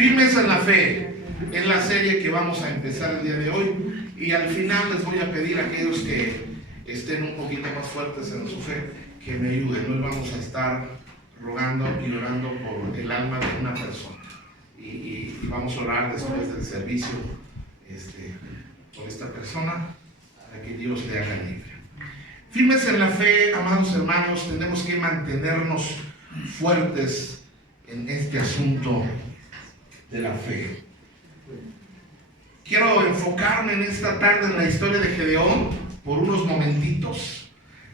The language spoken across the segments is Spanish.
Firmes en la fe, es la serie que vamos a empezar el día de hoy, y al final les voy a pedir a aquellos que estén un poquito más fuertes en su fe que me ayuden. Hoy vamos a estar rogando y orando por el alma de una persona, y vamos a orar después del servicio por esta persona para que Dios le haga libre. Firmes en la fe, amados hermanos, tenemos que mantenernos fuertes en este asunto de la fe. Quiero enfocarme en esta tarde en la historia de Gedeón por unos momentitos.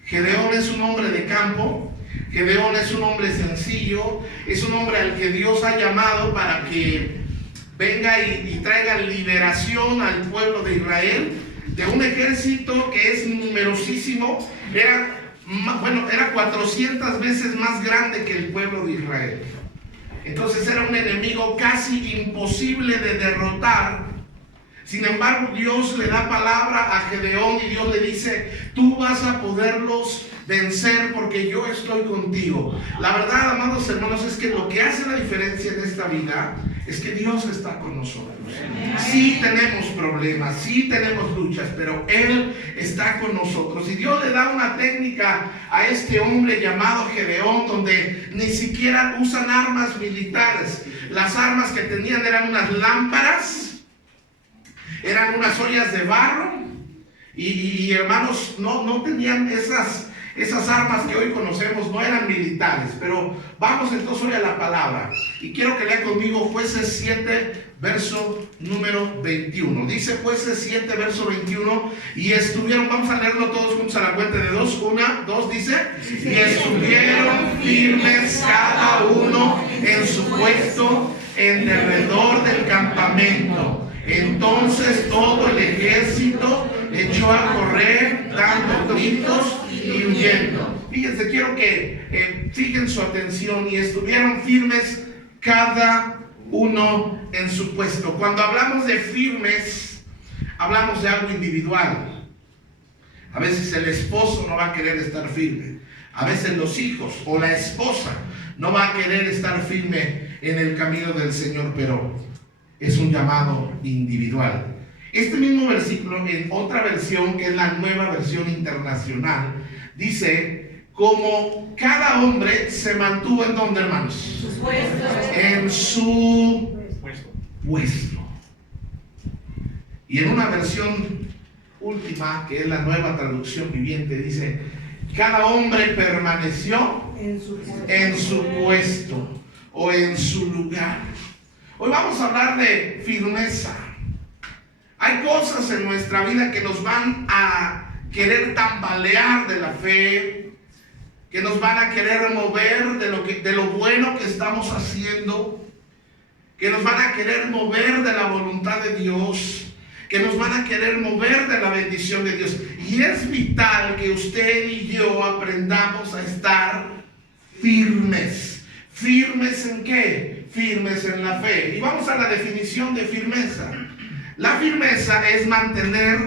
Gedeón es un hombre de campo. Gedeón es un hombre sencillo, es un hombre al que Dios ha llamado para que venga y traiga liberación al pueblo de Israel de un ejército que es numerosísimo. Era 400 veces más grande que el pueblo de Israel. Entonces era un enemigo casi imposible de derrotar. Sin embargo, Dios le da palabra a Gedeón y Dios le dice: tú vas a poderlos vencer porque yo estoy contigo. La verdad, amados hermanos, es que lo que hace la diferencia en esta vida es que Dios está con nosotros. Sí tenemos problemas, sí tenemos luchas, pero Él está con nosotros. Y Dios le da una técnica a este hombre llamado Gedeón, donde ni siquiera usan armas militares. Las armas que tenían eran unas lámparas, eran unas ollas de barro, y hermanos, no tenían esas armas que hoy conocemos, no eran militares. Pero vamos entonces hoy a la palabra, y quiero que lea conmigo Jueces 7, verso número 21. Dice Jueces 7, verso 21, y estuvieron, vamos a leerlo todos juntos a la cuenta de dos. 1, 2, dice: y estuvieron firmes cada uno en su puesto en derredor del campamento. Entonces todo el ejército echó a correr dando gritos y huyendo. Fíjense, quiero que fijen su atención. Y estuvieron firmes cada uno en su puesto. Cuando hablamos de firmes, hablamos de algo individual. A veces el esposo no va a querer estar firme. A veces los hijos o la esposa no va a querer estar firme en el camino del Señor, pero es un llamado individual. Este mismo versículo, en otra versión, que es la Nueva Versión Internacional, dice: como cada hombre se mantuvo en donde, hermanos, en su puesto. Y en una versión última, que es la Nueva Traducción Viviente, dice: cada hombre permaneció en su puesto o en su lugar. Hoy vamos a hablar de firmeza. Hay cosas en nuestra vida que nos van a querer tambalear de la fe, que nos van a querer mover de lo bueno que estamos haciendo, que nos van a querer mover de la voluntad de Dios, que nos van a querer mover de la bendición de Dios. Y es vital que usted y yo aprendamos a estar firmes. ¿Firmes en qué? Firmes en la fe. Y vamos a la definición de firmeza. La firmeza es mantener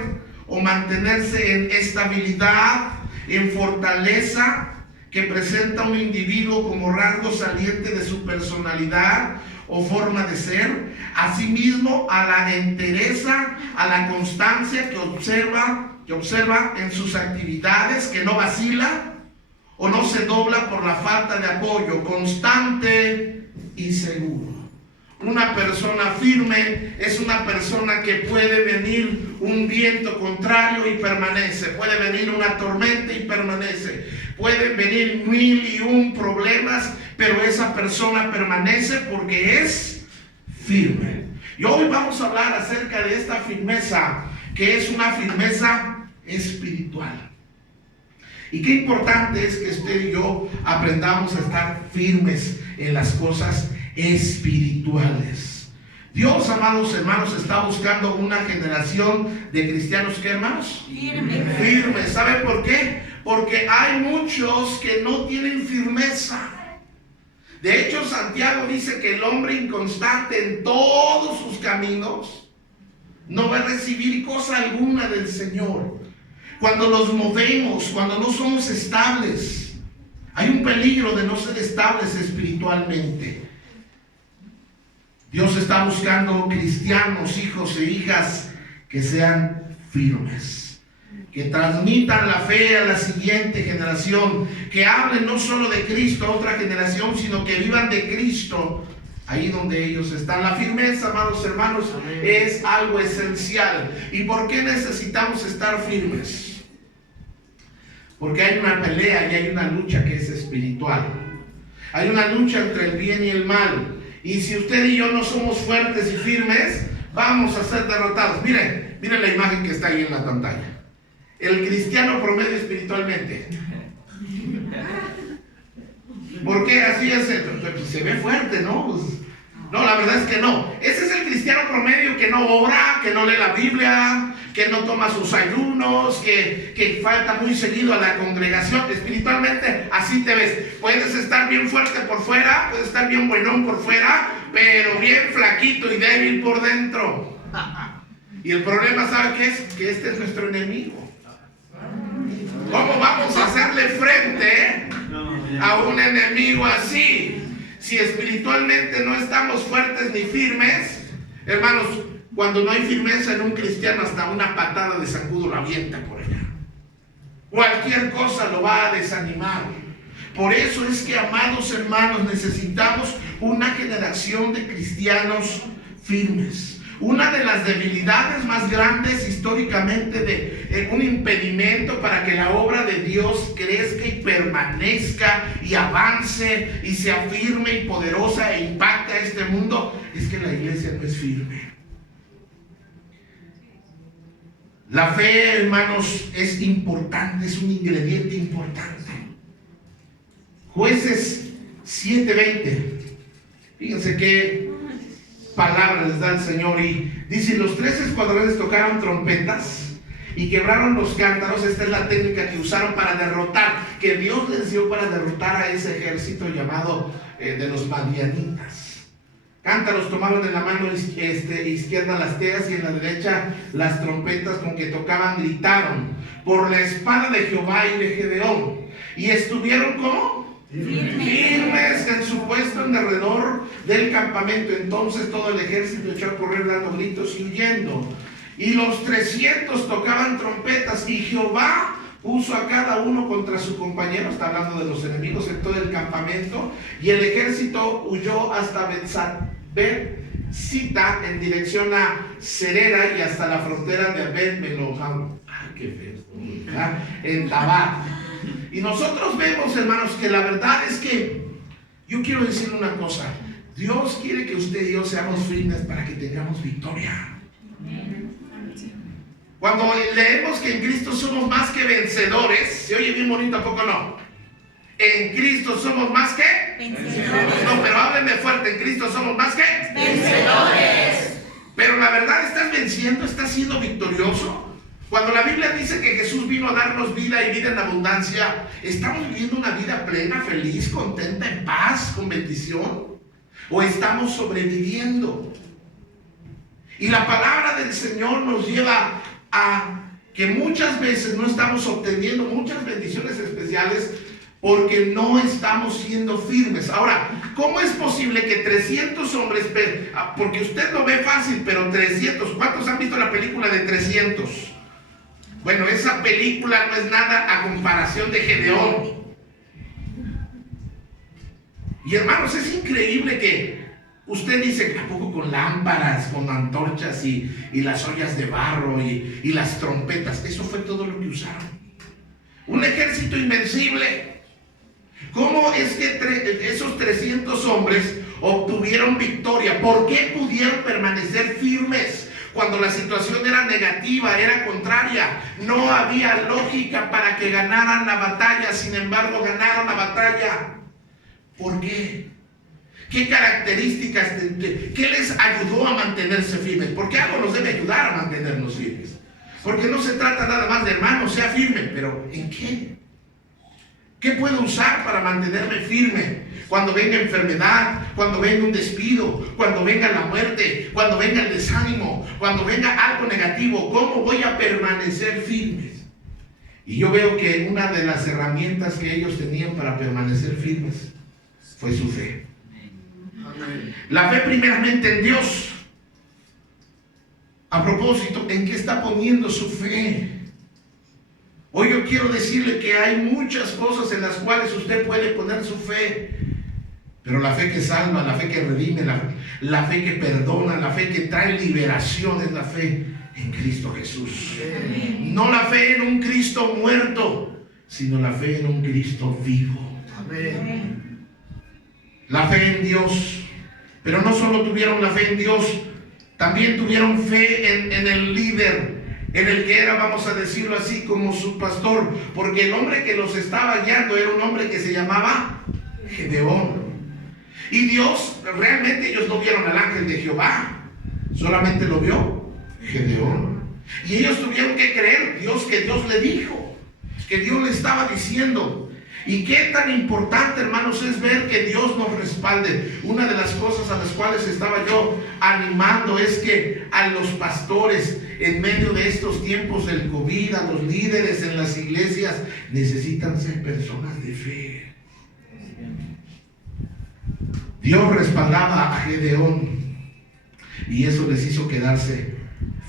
o mantenerse en estabilidad, en fortaleza, que presenta un individuo como rasgo saliente de su personalidad o forma de ser. Asimismo, a la entereza, a la constancia que observa en sus actividades, que no vacila o no se dobla por la falta de apoyo, constante y seguro. Una persona firme es una persona que puede venir un viento contrario y permanece, puede venir una tormenta y permanece, pueden venir 1001 problemas, pero esa persona permanece porque es firme. Y hoy vamos a hablar acerca de esta firmeza, que es una firmeza espiritual. Y qué importante es que usted y yo aprendamos a estar firmes en las cosas espirituales. Dios, amados hermanos, está buscando una generación de cristianos, ¿qué, hermanos? Firmes. ¿Sabe por qué? Porque hay muchos que no tienen firmeza. De hecho, Santiago dice que el hombre inconstante en todos sus caminos no va a recibir cosa alguna del Señor. Cuando nos movemos, cuando no somos estables, hay un peligro de no ser estables espiritualmente. Dios está buscando cristianos, hijos e hijas que sean firmes, que transmitan la fe a la siguiente generación, que hablen no solo de Cristo a otra generación, sino que vivan de Cristo ahí donde ellos están. La firmeza, amados hermanos, es algo esencial. ¿Y por qué necesitamos estar firmes? Porque hay una pelea y hay una lucha que es espiritual. Hay una lucha entre el bien y el mal. Y si usted y yo no somos fuertes y firmes, vamos a ser derrotados. Miren la imagen que está ahí en la pantalla. El cristiano promedio espiritualmente. ¿Por qué así es? Se ve fuerte, ¿no? Pues, no, la verdad es que no. Ese es el cristiano promedio que no ora, que no lee la Biblia, que no toma sus ayunos, que falta muy seguido a la congregación. Espiritualmente así te ves. Puedes estar bien fuerte por fuera, puedes estar bien buenón por fuera, pero bien flaquito y débil por dentro. Y el problema, ¿sabe qué es? Que este es nuestro enemigo. ¿Cómo vamos a hacerle frente a un enemigo así? Si espiritualmente no estamos fuertes ni firmes, hermanos, cuando no hay firmeza en un cristiano, hasta una patada de zancudo lo avienta por allá. Cualquier cosa lo va a desanimar. Por eso es que, amados hermanos, necesitamos una generación de cristianos firmes. Una de las debilidades más grandes históricamente de un impedimento para que la obra de Dios crezca y permanezca y avance y sea firme y poderosa e impacte a este mundo es que la iglesia no es firme. La fe, hermanos, es importante, es un ingrediente importante. Jueces 7:20. Fíjense qué palabras les da el Señor, y dice: los 3 escuadrones tocaron trompetas y quebraron los cántaros. Esta es la técnica que usaron para derrotar, que Dios les dio para derrotar a ese ejército llamado de los madianitas. Cántaros tomaron en la mano izquierda las teas y en la derecha las trompetas con que tocaban. Gritaron por la espada de Jehová y de Gedeón, y estuvieron como firmes en su puesto en derredor del campamento. Entonces todo el ejército echó a correr dando gritos y huyendo. Y los 300 tocaban trompetas, y Jehová puso a cada uno contra su compañero. Está hablando de los enemigos en todo el campamento. Y el ejército huyó hasta Bet-Sita en dirección a Serera y hasta la frontera de Bet-Meloham. ¡Qué feo! En Tabat. Y nosotros vemos, hermanos, que la verdad es que yo quiero decirle una cosa: Dios quiere que usted y yo seamos firmes para que tengamos victoria. Cuando leemos que en Cristo somos más que vencedores, se oye bien bonito, ¿a poco no? En Cristo somos más que vencedores. No, pero háblenme fuerte: en Cristo somos más que vencedores. Pero la verdad, ¿estás venciendo? ¿Estás siendo victorioso? Cuando la Biblia dice que Jesús vino a darnos vida y vida en abundancia, ¿estamos viviendo una vida plena, feliz, contenta, en paz, con bendición? ¿O estamos sobreviviendo? Y la palabra del Señor nos lleva a que muchas veces no estamos obteniendo muchas bendiciones especiales porque no estamos siendo firmes. Ahora, ¿cómo es posible que 300 hombres, porque usted lo ve fácil, pero 300, ¿cuántos han visto la película de 300? Bueno, esa película no es nada a comparación de Gedeón. Y hermanos, es increíble que usted dice: ¿a poco con lámparas, con antorchas y las ollas de barro y las trompetas? Eso fue todo lo que usaron. Un ejército invencible. ¿Cómo es que esos 300 hombres obtuvieron victoria? ¿Por qué pudieron permanecer firmes? Cuando la situación era negativa, era contraria, no había lógica para que ganaran la batalla. Sin embargo, ganaron la batalla. ¿Por qué? ¿Qué características, qué les ayudó a mantenerse firmes? Porque algo nos debe ayudar a mantenernos firmes. Porque no se trata nada más de: hermano, sea firme. ¿Pero en qué? ¿Qué puedo usar para mantenerme firme? Cuando venga enfermedad, cuando venga un despido, cuando venga la muerte, cuando venga el desánimo, cuando venga algo negativo, ¿cómo voy a permanecer firmes? Y yo veo que una de las herramientas que ellos tenían para permanecer firmes fue su fe. La fe primeramente en Dios. A propósito, ¿en qué está poniendo su fe? Hoy yo quiero decirle que hay muchas cosas en las cuales usted puede poner su fe. Pero la fe que salva, la fe que redime, la fe que perdona, la fe que trae liberación es la fe en Cristo Jesús. Amén. No la fe en un Cristo muerto, sino la fe en un Cristo vivo. Amén. La fe en Dios. Pero no solo tuvieron la fe en Dios, también tuvieron fe en el líder, en el que era, vamos a decirlo así, como su pastor. Porque el hombre que los estaba guiando era un hombre que se llamaba Gedeón. Y Dios, realmente ellos no vieron al ángel de Jehová, solamente lo vio Gedeón. Y ellos tuvieron que creer que Dios le dijo, que Dios le estaba diciendo. Y qué tan importante, hermanos, es ver que Dios nos respalde. Una de las cosas a las cuales estaba yo animando es que a los pastores, en medio de estos tiempos del COVID, a los líderes en las iglesias, necesitan ser personas de fe. Dios respaldaba a Gedeón y eso les hizo quedarse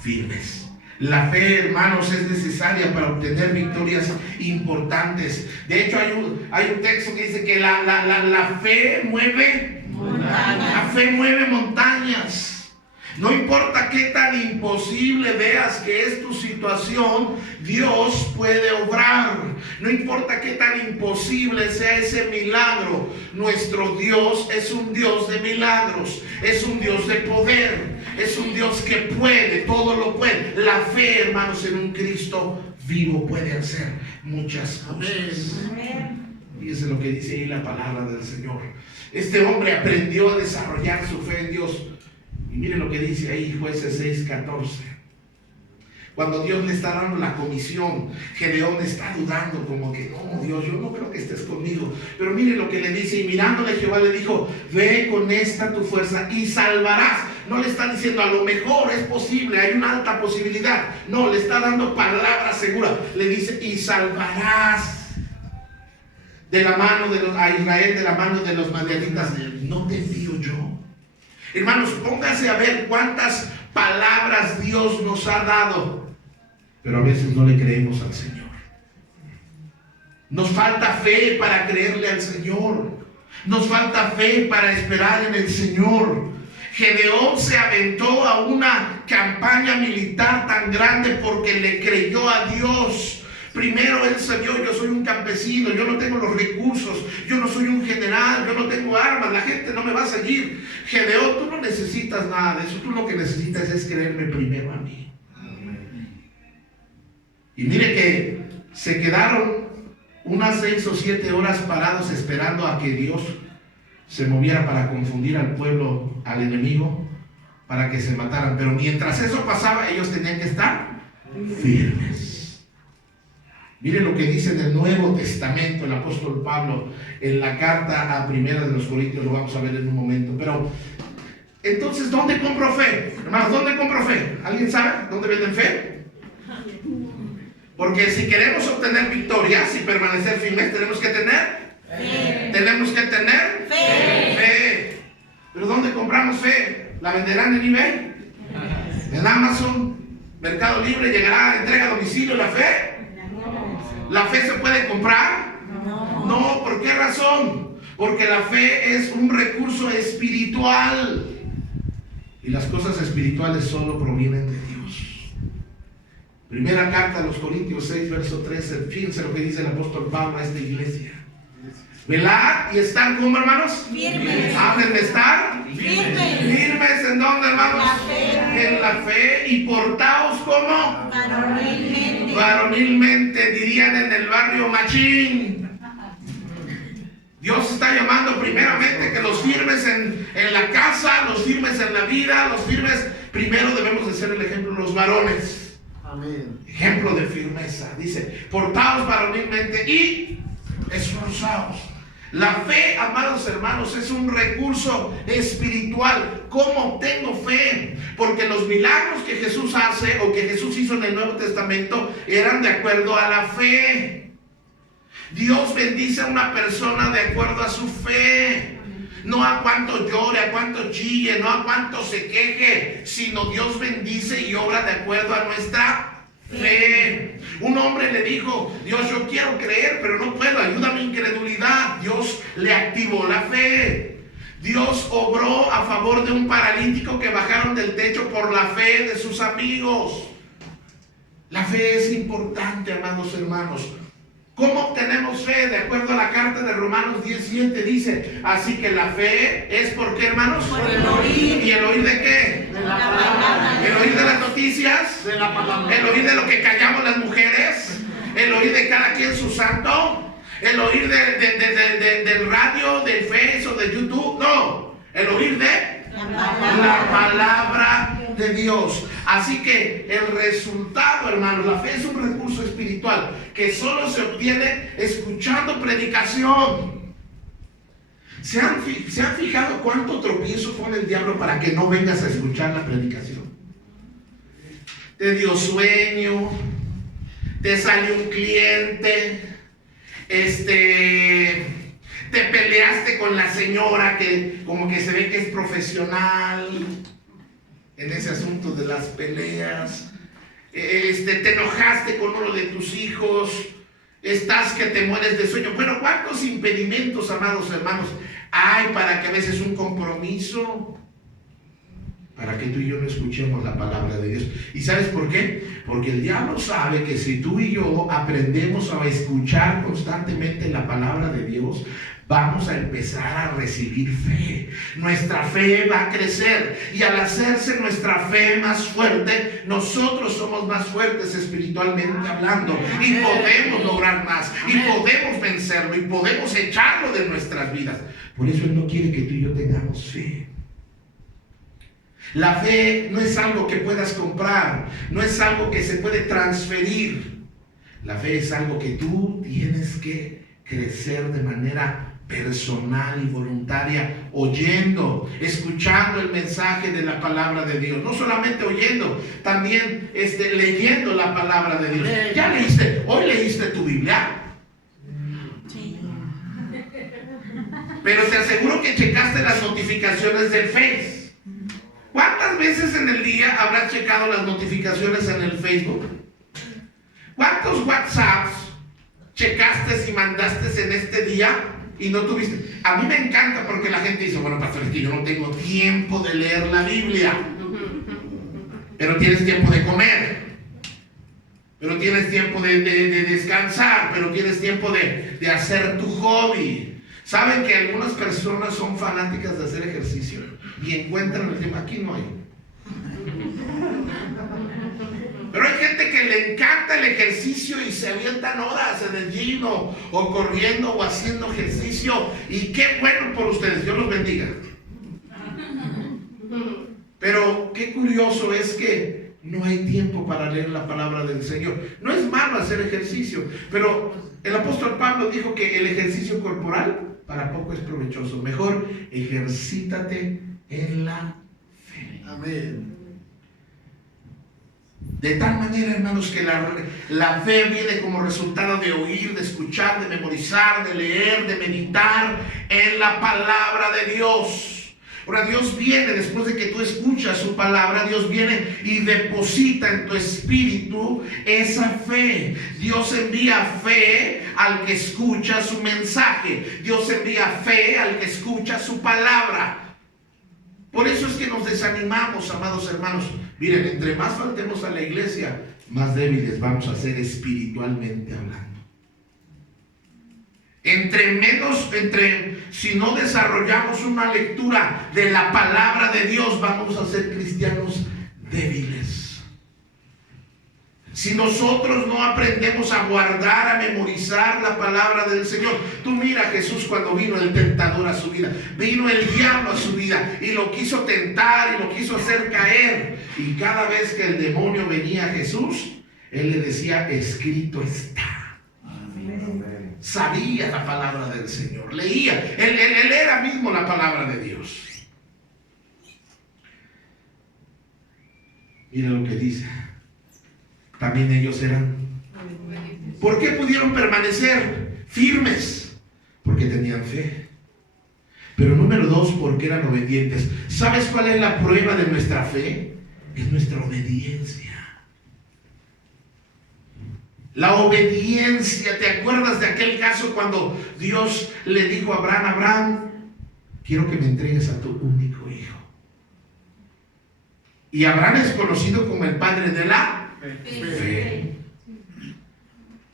firmes. La fe, hermanos, es necesaria para obtener victorias importantes. De hecho, hay un texto que dice que la fe mueve montañas. La fe mueve montañas. No importa qué tan imposible veas que es tu situación, Dios puede obrar. No importa qué tan imposible sea ese milagro, nuestro Dios es un Dios de milagros, es un Dios de poder, es un Dios que puede, todo lo puede. La fe, hermanos, en un Cristo vivo puede hacer muchas cosas. Y eso es lo que dice ahí la palabra del Señor. Este hombre aprendió a desarrollar su fe en Dios. Y miren lo que dice ahí Jueces 6:14. Cuando Dios le está dando la comisión, Gedeón está dudando como que, no, Dios, yo no creo que estés conmigo. Pero miren lo que le dice, y mirándole Jehová le dijo, ve con esta tu fuerza y salvarás. No le está diciendo, a lo mejor es posible, hay una alta posibilidad. No, le está dando palabra segura. Le dice, y salvarás de la mano a Israel, de la mano de los madianitas. ¿No te envío yo? Hermanos, pónganse a ver cuántas palabras Dios nos ha dado, pero a veces no le creemos al Señor. Nos falta fe para creerle al Señor. Nos falta fe para esperar en el Señor. Gedeón se aventó a una campaña militar tan grande porque le creyó a Dios. Primero él se vio, yo soy un campesino, yo no tengo los recursos, yo no soy un general, yo no tengo armas, la gente no me va a seguir. Gedeón, tú no necesitas nada de eso, tú lo que necesitas es creerme primero a mí. Y mire que se quedaron unas 6 o 7 horas parados esperando a que Dios se moviera para confundir al pueblo, al enemigo, para que se mataran. Pero mientras eso pasaba, ellos tenían que estar firmes. Miren lo que dice en el Nuevo Testamento el apóstol Pablo en la carta a Primera de los Corintios, lo vamos a ver en un momento. Pero, entonces, ¿dónde compro fe? Hermanos, ¿dónde compro fe? ¿Alguien sabe dónde venden fe? Porque si queremos obtener victorias y permanecer firmes, tenemos que tener fe. Tenemos que tener fe. ¿Pero dónde compramos fe? ¿La venderán en eBay? ¿En Amazon? ¿Mercado Libre? ¿Llegará a entrega a domicilio la fe? ¿La fe se puede comprar? No, ¿por qué razón? Porque la fe es un recurso espiritual. Y las cosas espirituales solo provienen de Dios. Primera carta a los Corintios 6, verso 13. Fíjense lo que dice el apóstol Pablo a esta iglesia. Velad y estar como, hermanos, firmes. Hablen de estar firmes. ¿Firmes en dónde, hermanos? En la fe. Y portaos como varonilmente, dirían en el barrio machín. Dios está llamando primeramente que los firmes en la casa, los firmes en la vida, los firmes, primero debemos de ser el ejemplo los varones. Amén. Ejemplo de firmeza. Dice, portaos varonilmente y esforzaos. La fe, amados hermanos, es un recurso espiritual. ¿Cómo obtengo fe? Porque los milagros que Jesús hace o que Jesús hizo en el Nuevo Testamento eran de acuerdo a la fe. Dios bendice a una persona de acuerdo a su fe. no a cuánto llore, a cuánto chille, no a cuánto se queje, sino Dios bendice y obra de acuerdo a nuestra fe. Un hombre le dijo: Dios, yo quiero creer, pero no puedo, ayuda a mi incredulidad. Dios le activó la fe. Dios obró a favor de un paralítico que bajaron del techo por la fe de sus amigos. La fe es importante, amados hermanos. ¿Cómo obtenemos fe? De acuerdo a la carta de Romanos 10:7 dice: así que la fe es ¿por qué, hermanos? Por el oír. ¿Y el oír de qué? De la palabra. ¿El oír de las noticias? De la palabra. ¿El oír de lo que callamos las mujeres? ¿El oír de cada quien su santo? ¿El oír del radio, del Face o de YouTube? No, el oír de la palabra de Dios. Así que el resultado, hermanos, la fe es un recurso espiritual que solo se obtiene escuchando predicación. ¿Se han fijado cuánto tropiezo pone el diablo para que no vengas a escuchar la predicación? Te dio sueño, te salió un cliente, te peleaste con la señora que como que se ve que es profesional en ese asunto de las peleas, te enojaste con uno de tus hijos, estás que te mueres de sueño. Bueno, ¿cuántos impedimentos, amados hermanos, hay para que a veces un compromiso, para que tú y yo no escuchemos la palabra de Dios? ¿Y sabes por qué? Porque el diablo sabe que si tú y yo aprendemos a escuchar constantemente la palabra de Dios, vamos a empezar a recibir fe. Nuestra fe va a crecer, y al hacerse nuestra fe más fuerte, nosotros somos más fuertes espiritualmente hablando, y podemos lograr más, y podemos vencerlo, y podemos echarlo de nuestras vidas. Por eso Él no quiere que tú y yo tengamos fe. La fe no es algo que puedas comprar, no es algo que se puede transferir. La fe es algo que tú tienes que crecer de manera personal y voluntaria, oyendo, escuchando el mensaje de la palabra de Dios. No solamente oyendo, también leyendo la palabra de Dios. ¿Ya leíste? ¿Hoy leíste tu Biblia? Sí. Pero te aseguro que checaste las notificaciones del Face. ¿Cuántas veces en el día habrás checado las notificaciones en el Facebook? ¿Cuántos WhatsApps checaste y mandaste en este día y no tuviste? A mí me encanta porque la gente dice: bueno, pastor, es que yo no tengo tiempo de leer la Biblia. Pero tienes tiempo de comer, pero tienes tiempo de descansar, pero tienes tiempo de hacer tu hobby. ¿Saben que algunas personas son fanáticas de hacer ejercicio y encuentran el tiempo? Aquí no hay. Pero hay gente que le encanta el ejercicio y se avientan horas en el gym o corriendo o haciendo ejercicio, y qué bueno por ustedes, Dios los bendiga. Pero qué curioso es que no hay tiempo para leer la palabra del Señor. No es malo hacer ejercicio, pero el apóstol Pablo dijo que el ejercicio corporal para poco es provechoso. Mejor ejercítate en la fe. Amén. De tal manera, hermanos, que la fe viene como resultado de oír, de escuchar, de memorizar, de leer, de meditar en la palabra de Dios. Ahora, Dios viene, después de que tú escuchas su palabra, Dios viene y deposita en tu espíritu esa fe. Dios envía fe al que escucha su mensaje. Dios envía fe al que escucha su palabra. Por eso es que nos desanimamos, amados hermanos. Miren, entre más faltemos a la iglesia, más débiles vamos a ser espiritualmente hablando. Si no desarrollamos una lectura de la palabra de Dios, vamos a ser cristianos débiles. Si nosotros no aprendemos a guardar, a memorizar la palabra del Señor. Tú mira a Jesús cuando vino el tentador a su vida. Vino el diablo a su vida y lo quiso tentar y lo quiso hacer caer. Y cada vez que el demonio venía a Jesús, él le decía: escrito está. Sabía la palabra del Señor, leía, él era mismo la palabra de Dios. Mira lo que dice. También ellos eran. ¿Por qué pudieron permanecer firmes? Porque tenían fe. Pero número 2, porque eran obedientes. ¿Sabes cuál es la prueba de nuestra fe? Es nuestra obediencia. La obediencia. ¿Te acuerdas de aquel caso cuando Dios le dijo a Abraham: Abraham, quiero que me entregues a tu único hijo? Y Abraham es conocido como el padre de la fe.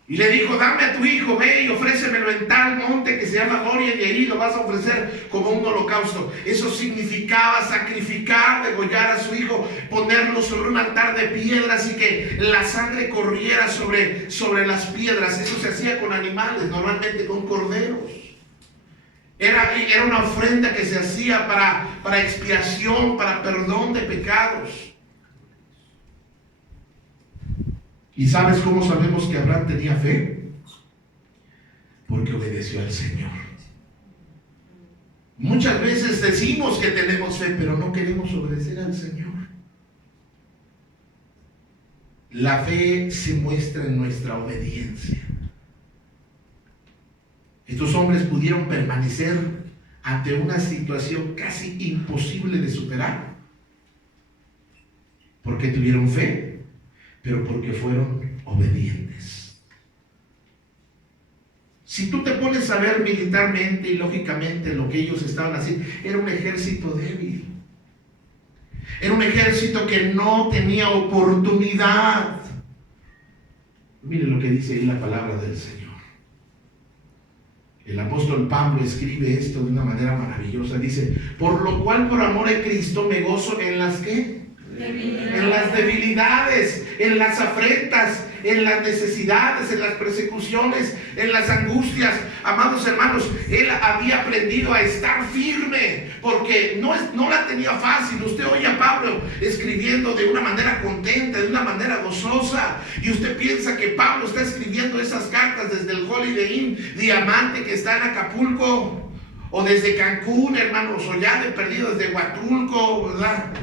Y le dijo: dame a tu hijo, ve y ofrécemelo en tal monte que se llama Moria, y ahí lo vas a ofrecer como un holocausto. Eso significaba sacrificar, degollar a su hijo, ponerlo sobre un altar de piedras y que la sangre corriera sobre las piedras. Eso se hacía con animales, normalmente con corderos. Era una ofrenda que se hacía para expiación, para perdón de pecados. ¿Y sabes cómo sabemos que Abraham tenía fe? Porque obedeció al Señor. Muchas veces decimos que tenemos fe, pero no queremos obedecer al Señor. La fe se muestra en nuestra obediencia. Estos hombres pudieron permanecer ante una situación casi imposible de superar, porque tuvieron fe, pero porque fueron obedientes. Si tú te pones a ver militarmente y lógicamente lo que ellos estaban haciendo, era un ejército débil. Era un ejército que no tenía oportunidad. Miren lo que dice ahí la palabra del Señor. El apóstol Pablo escribe esto de una manera maravillosa. Dice: por lo cual, por amor a Cristo, me gozo en las ¿qué? En las debilidades, en las afrentas, en las necesidades, en las persecuciones, en las angustias. Amados hermanos, él había aprendido a estar firme, porque no la tenía fácil. Usted oye a Pablo escribiendo de una manera contenta, de una manera gozosa, y usted piensa que Pablo está escribiendo esas cartas desde el Holiday Inn Diamante que está en Acapulco, o desde Cancún, hermanos, o ya de perdido desde Huatulco, ¿verdad?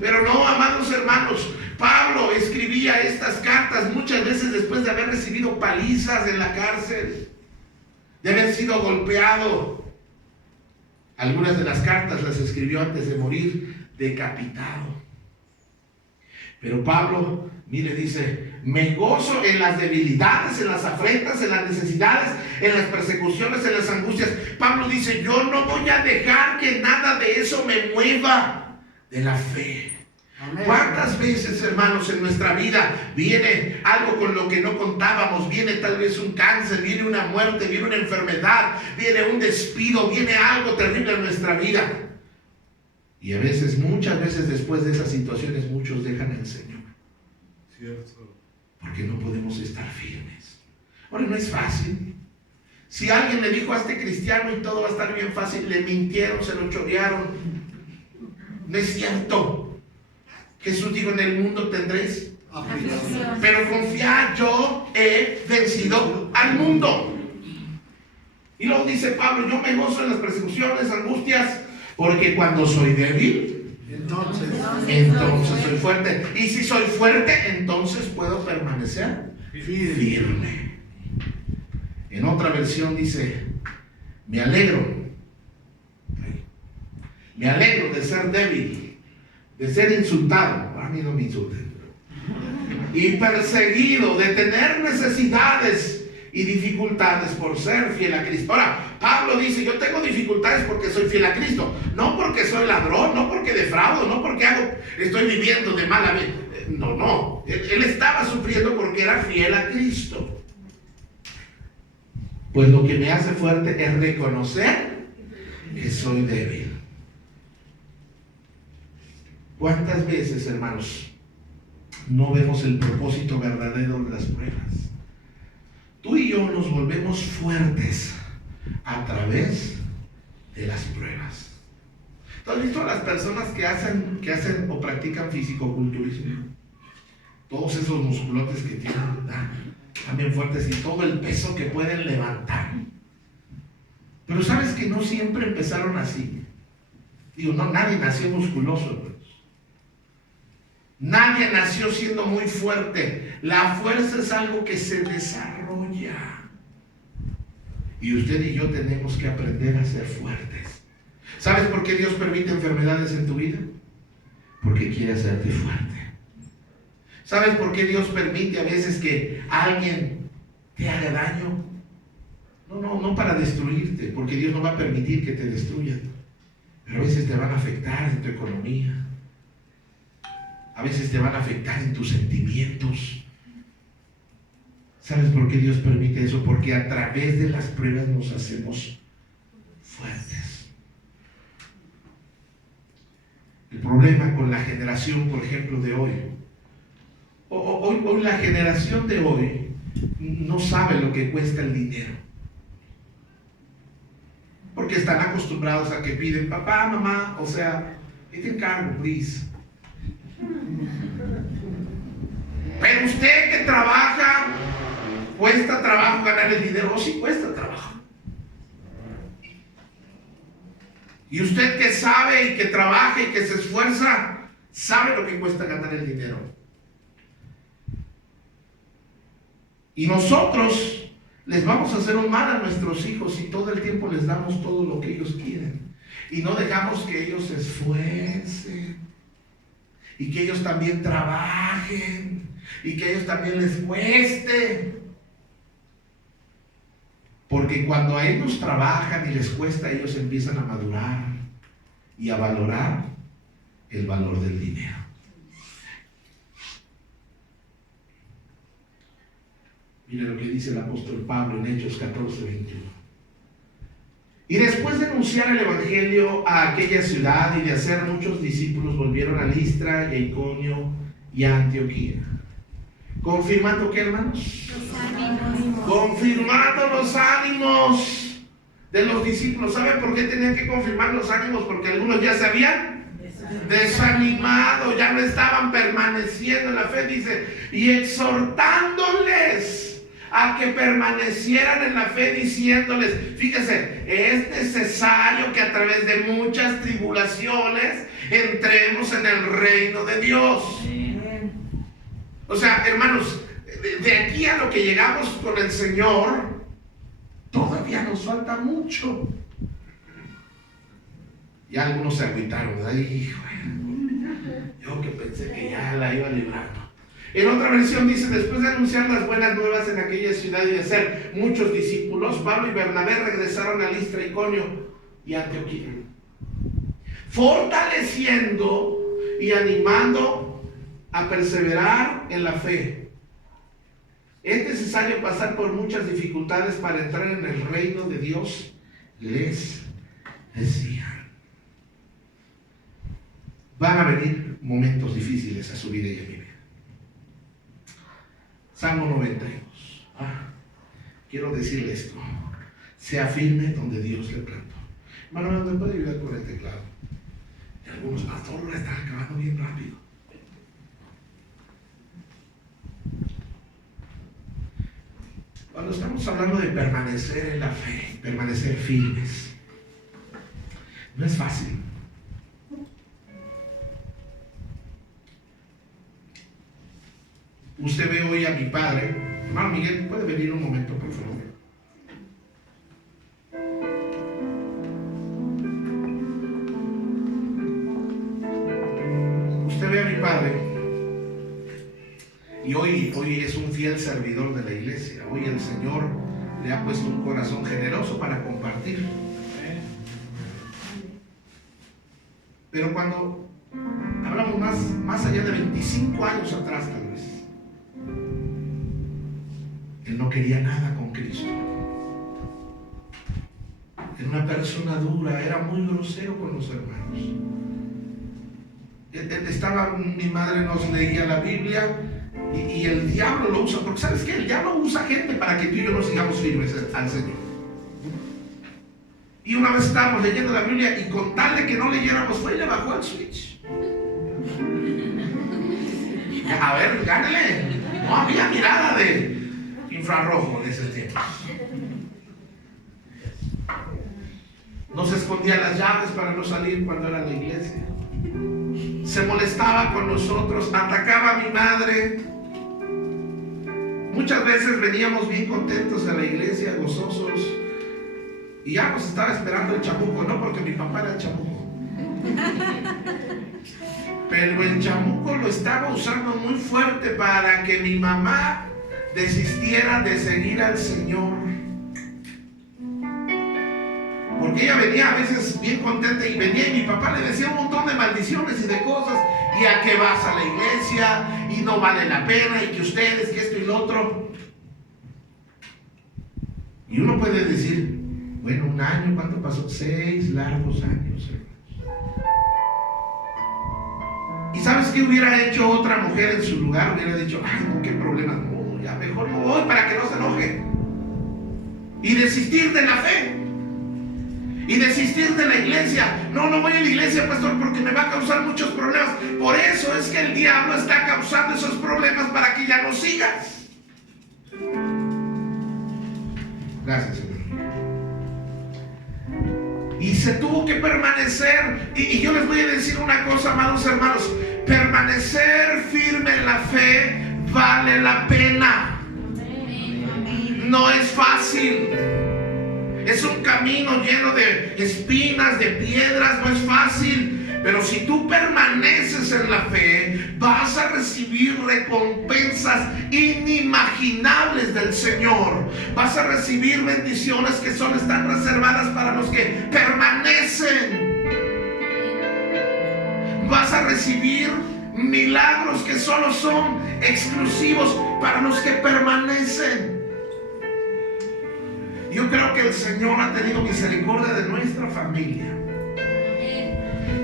Pero no, amados hermanos, Pablo escribía estas cartas muchas veces después de haber recibido palizas en la cárcel, de haber sido golpeado. Algunas de las cartas las escribió antes de morir, decapitado. Pero Pablo, mire, dice: me gozo en las debilidades, en las afrentas, en las necesidades, en las persecuciones, en las angustias. Pablo dice: yo no voy a dejar que nada de eso me mueva de la fe. Amén. ¿Cuántas veces, hermanos, en nuestra vida viene algo con lo que no contábamos? Viene tal vez un cáncer, viene una muerte, viene una enfermedad, viene un despido, viene algo terrible en nuestra vida. Y a veces, muchas veces después de esas situaciones, muchos dejan al Señor. Cierto. Porque no podemos estar firmes. Ahora, no es fácil. Si alguien le dijo a este cristiano y todo va a estar bien fácil, le mintieron, se lo chorearon. No es cierto. Jesús dijo: en el mundo tendréis aflicción, pero confiad, yo he vencido al mundo. Y luego dice Pablo: yo me gozo en las persecuciones, angustias, porque cuando soy débil, entonces soy fuerte. Y si soy fuerte, entonces puedo permanecer firme. En otra versión dice: me alegro de ser débil, de ser insultado. A mí no me insulten. Y perseguido, de tener necesidades y dificultades por ser fiel a Cristo. Ahora, Pablo dice: yo tengo dificultades porque soy fiel a Cristo, no porque soy ladrón, no porque defraudo, no porque estoy viviendo de mala vida. No, él estaba sufriendo porque era fiel a Cristo. Pues lo que me hace fuerte es reconocer que soy débil. ¿Cuántas veces, hermanos, no vemos el propósito verdadero de las pruebas? Tú y yo nos volvemos fuertes a través de las pruebas. ¿Tú has visto a las personas que hacen o practican fisicoculturismo? Todos esos musculotes que tienen, también fuertes, y todo el peso que pueden levantar. Pero sabes que no siempre empezaron así. Digo, no, nadie nació musculoso, hermanos. Nadie nació siendo muy fuerte. La fuerza es algo que se desarrolla. Y usted y yo tenemos que aprender a ser fuertes. ¿Sabes por qué Dios permite enfermedades en tu vida? Porque quiere hacerte fuerte. ¿Sabes por qué Dios permite a veces que alguien te haga daño? No para destruirte, porque Dios no va a permitir que te destruyan. Pero a veces te van a afectar en tu economía. A veces te van a afectar en tus sentimientos. ¿Sabes por qué Dios permite eso? Porque a través de las pruebas nos hacemos fuertes. El problema con la generación, por ejemplo, de hoy. Hoy la generación de hoy no sabe lo que cuesta el dinero. Porque están acostumbrados a que piden, papá, mamá, o sea, te encargo, please. Pero usted que trabaja, cuesta trabajo ganar el dinero. Sí cuesta trabajo. Y usted que sabe y que trabaja y que se esfuerza, sabe lo que cuesta ganar el dinero. Y nosotros les vamos a hacer un mal a nuestros hijos y todo el tiempo les damos todo lo que ellos quieren. Y no dejamos que ellos se esfuercen. Y que ellos también trabajen. Y que a ellos también les cueste. Porque cuando a ellos trabajan y les cuesta, ellos empiezan a madurar y a valorar el valor del dinero. Mira lo que dice el apóstol Pablo en Hechos 14, 21. Y después de anunciar el evangelio a aquella ciudad y de hacer muchos discípulos, volvieron a Listra y a Iconio y a Antioquía. ¿Confirmando qué, hermanos? Los ánimos. Confirmando los ánimos de los discípulos. ¿Saben por qué tenían que confirmar los ánimos? Porque algunos ya se habían desanimado, ya no estaban permaneciendo en la fe, dice, y exhortándoles a que permanecieran en la fe, diciéndoles, fíjese, es necesario que a través de muchas tribulaciones entremos en el reino de Dios. O sea, hermanos, de aquí a lo que llegamos con el Señor, todavía nos falta mucho. Y algunos se agüitaron, ¿verdad? Hijo, yo que pensé que ya la iba a librar. En otra versión dice, después de anunciar las buenas nuevas en aquella ciudad y de hacer muchos discípulos, Pablo y Bernabé regresaron a Listra, Iconio y Antioquía, fortaleciendo y animando a perseverar en la fe. Es necesario pasar por muchas dificultades para entrar en el reino de Dios, les decía. Van a venir momentos difíciles a su vida y a mi vida. Salmo 92. Quiero decirle esto. Sea firme donde Dios le plantó. Hermano, ¿me puede ayudar con el teclado? Y algunos pastores la están acabando bien rápido. Cuando estamos hablando de permanecer en la fe, permanecer firmes, no es fácil. Usted ve hoy a mi padre. Hermano Miguel, ¿puede venir un momento, por favor? Usted ve a mi padre y hoy es un fiel servidor de la iglesia. Hoy el Señor le ha puesto un corazón generoso para compartir. Pero cuando hablamos más allá de 25 años atrás, tal vez, él no quería nada con Cristo. Era una persona dura, era muy grosero con los hermanos. Mi madre nos leía la Biblia y el diablo lo usa, porque ¿sabes qué? El diablo usa gente para que tú y yo nos sigamos firmes al Señor. Y una vez estábamos leyendo la Biblia y con tal de que no leyéramos, fue y le bajó el switch. A ver, gánale. No había mirada de infrarrojo en ese tiempo. Nos escondía las llaves para no salir cuando era la iglesia. Se molestaba con nosotros, atacaba a mi madre. Muchas veces veníamos bien contentos a la iglesia, gozosos, Y ya nos estaba esperando el chamuco, no porque mi papá era el chamuco. Pero el chamuco lo estaba usando muy fuerte para que mi mamá desistiera de seguir al Señor. Porque ella venía a veces bien contenta y venía y mi papá le decía un montón de maldiciones y de cosas. Y a qué vas a la iglesia y no vale la pena y que ustedes, que esto y lo otro. Y uno puede decir, bueno, un año, ¿cuánto pasó? 6 largos años, hermanos. ¿Y sabes qué hubiera hecho otra mujer en su lugar? Hubiera dicho, ay, no, qué problema, no, ya mejor no voy para que no se enoje. Y desistir de la fe. Y desistir de la iglesia. No voy a la iglesia, pastor, porque me va a causar muchos problemas. Por eso es que el diablo está causando esos problemas para que ya no sigas. Gracias, Señor. Y se tuvo que permanecer. Y yo les voy a decir una cosa, amados hermanos. Permanecer firme en la fe vale la pena. No es fácil. Es un camino lleno de espinas, de piedras, no es fácil. Pero si tú permaneces en la fe, vas a recibir recompensas inimaginables del Señor. Vas a recibir bendiciones que solo están reservadas para los que permanecen. Vas a recibir milagros que solo son exclusivos para los que permanecen. Yo creo que el Señor ha tenido misericordia de nuestra familia.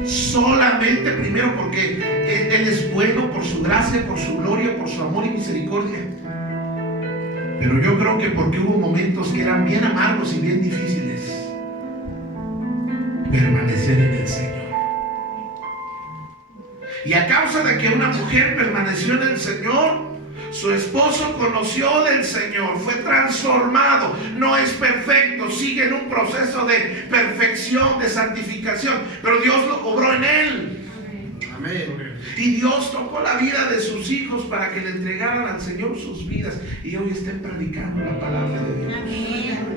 Solamente primero porque Él es bueno, por su gracia, por su gloria, por su amor y misericordia. Pero yo creo que porque hubo momentos que eran bien amargos y bien difíciles. Permanecer en el Señor. Y a causa de que una mujer permaneció en el Señor, su esposo conoció del Señor, fue transformado. No es perfecto, sigue en un proceso de perfección, de santificación, pero Dios lo obró en él. Amén. Y Dios tocó la vida de sus hijos para que le entregaran al Señor sus vidas y hoy estén predicando la palabra de Dios. Amén.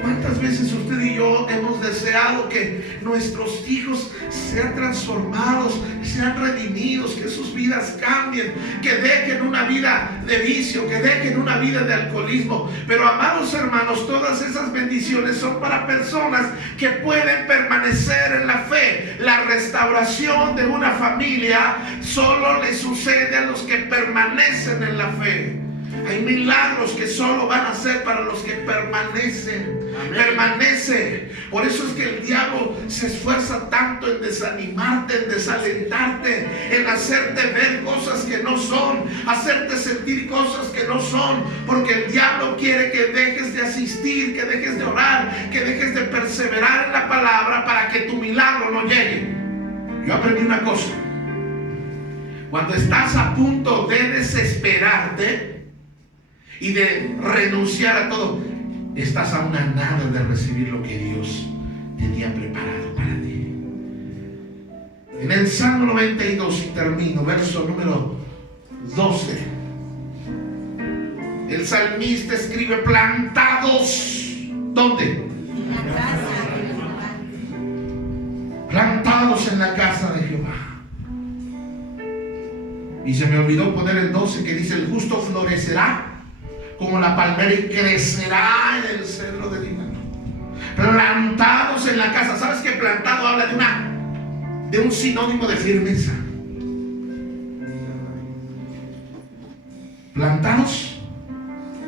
¿Cuántas veces usted y yo hemos deseado que nuestros hijos sean transformados, sean redimidos, que sus vidas cambien, que dejen una vida de vicio, que dejen una vida de alcoholismo? Pero amados hermanos, todas esas bendiciones son para personas que pueden permanecer en la fe. La restauración de una familia solo le sucede a los que permanecen en la fe. Hay milagros que solo van a ser para los que permanecen. Amén. Permanece. Por eso es que el diablo se esfuerza tanto en desanimarte, en desalentarte, en hacerte ver cosas que no son, hacerte sentir cosas que no son, porque el diablo quiere que dejes de asistir, que dejes de orar, que dejes de perseverar en la palabra para que tu milagro no llegue. Yo aprendí una cosa: cuando estás a punto de desesperarte y de renunciar a todo, estás a una nada de recibir lo que Dios tenía preparado para ti. En el Salmo 92, y termino, verso número 12, el salmista escribe: plantados, ¿dónde? En la casa de Jehová. Plantados en la casa de Jehová. Y se me olvidó poner el 12, que dice: el justo florecerá como la palmera y crecerá en el cedro del Líbano. Plantados en la casa. ¿Sabes que plantado habla de un sinónimo de firmeza? Plantados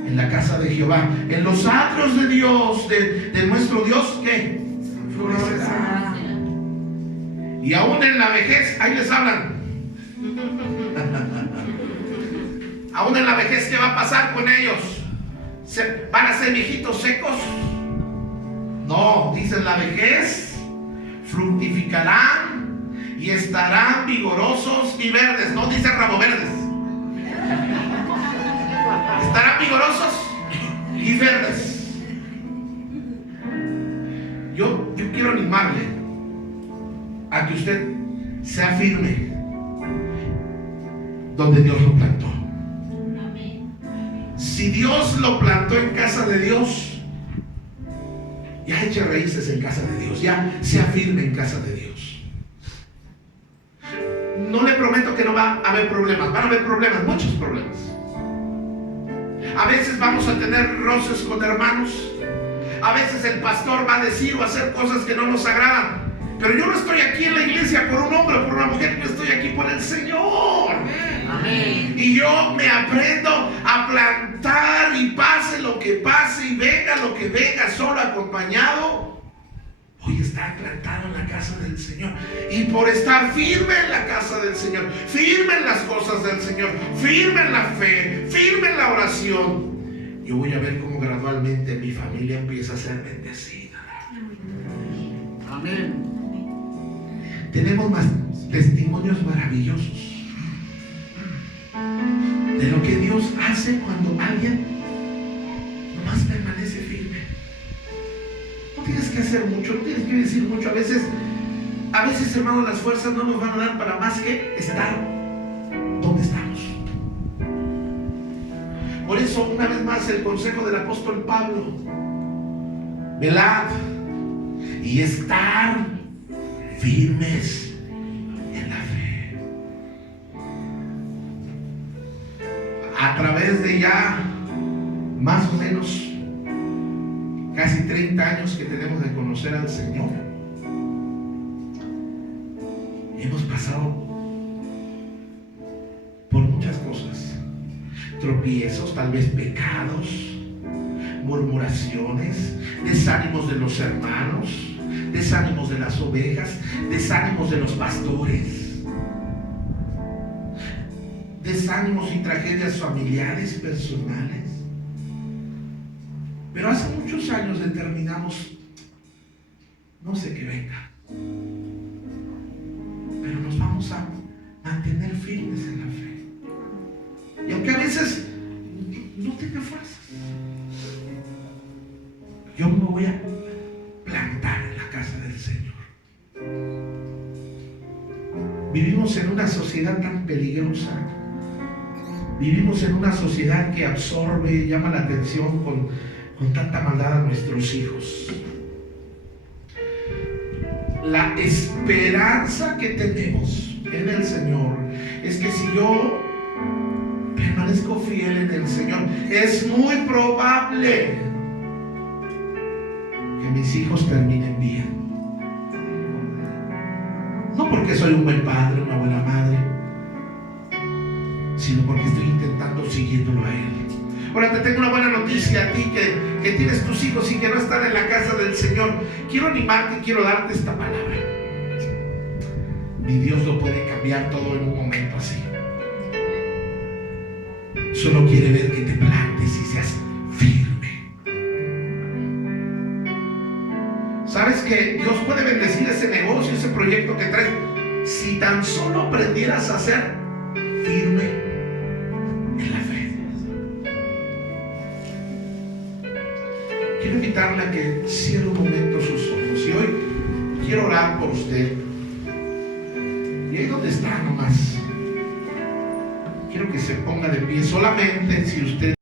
en la casa de Jehová, en los atrios de Dios, de nuestro Dios, ¿qué? Florecerá. Y aún en la vejez, ahí les hablan. Aún en la vejez, ¿qué va a pasar con ellos? ¿Van a ser viejitos secos? No, dice: la vejez fructificarán y estarán vigorosos y verdes. No dice rabo verdes. Estarán vigorosos y verdes. Yo quiero animarle a que usted sea firme donde Dios lo plantó. Si Dios lo plantó en casa de Dios, ya eche raíces en casa de Dios, ya sea firme en casa de Dios. No le prometo que no va a haber problemas, van a haber problemas, muchos problemas. A veces vamos a tener roces con hermanos, a veces el pastor va a decir o hacer cosas que no nos agradan, pero yo no estoy aquí en la iglesia por un hombre o por una mujer, yo estoy aquí por el Señor. Amén. Y yo me aprendo a plantar, y pase lo que pase y venga lo que venga, solo, acompañado, voy a estar plantado en la casa del Señor. Y por estar firme en la casa del Señor, firme en las cosas del Señor, firme en la fe, firme en la oración, yo voy a ver cómo gradualmente mi familia empieza a ser bendecida. Amén. Tenemos más testimonios maravillosos de lo que Dios hace cuando alguien nomás permanece firme. No tienes que hacer mucho, no tienes que decir mucho. A veces, hermanos, las fuerzas no nos van a dar para más que estar donde estamos. Por eso, una vez más, el consejo del apóstol Pablo: velad y estar firmes en la fe. A través de ya más o menos casi 30 años que tenemos de conocer al Señor, hemos pasado por muchas cosas, tropiezos, tal vez pecados, murmuraciones, desánimos de los hermanos, desánimos de las ovejas, desánimos de los pastores, desánimos y tragedias familiares, personales. Pero hace muchos años determinamos: no sé qué venga, pero nos vamos a mantener firmes en la fe. Y aunque a veces no tenga fuerzas, yo me voy a plantar en la casa del Señor. Vivimos en una sociedad tan peligrosa. Vivimos en una sociedad que absorbe, llama la atención con tanta maldad a nuestros hijos. La esperanza que tenemos en el Señor es que si yo permanezco fiel en el Señor, es muy probable que mis hijos terminen bien. No porque soy un buen padre, una buena madre, sino porque estoy intentando siguiéndolo a Él. Ahora te tengo una buena noticia a ti que tienes tus hijos y que no están en la casa del Señor. Quiero animarte, quiero darte esta palabra. Mi Dios lo puede cambiar todo en un momento así. Solo quiere ver que te plantes y seas firme. ¿Sabes que Dios puede bendecir ese negocio, ese proyecto que traes, si tan solo aprendieras a ser firme en la fe? Quiero invitarle a que cierre un momento sus ojos. Y hoy quiero orar por usted. Y ahí donde está nomás, quiero que se ponga de pie. Solamente si usted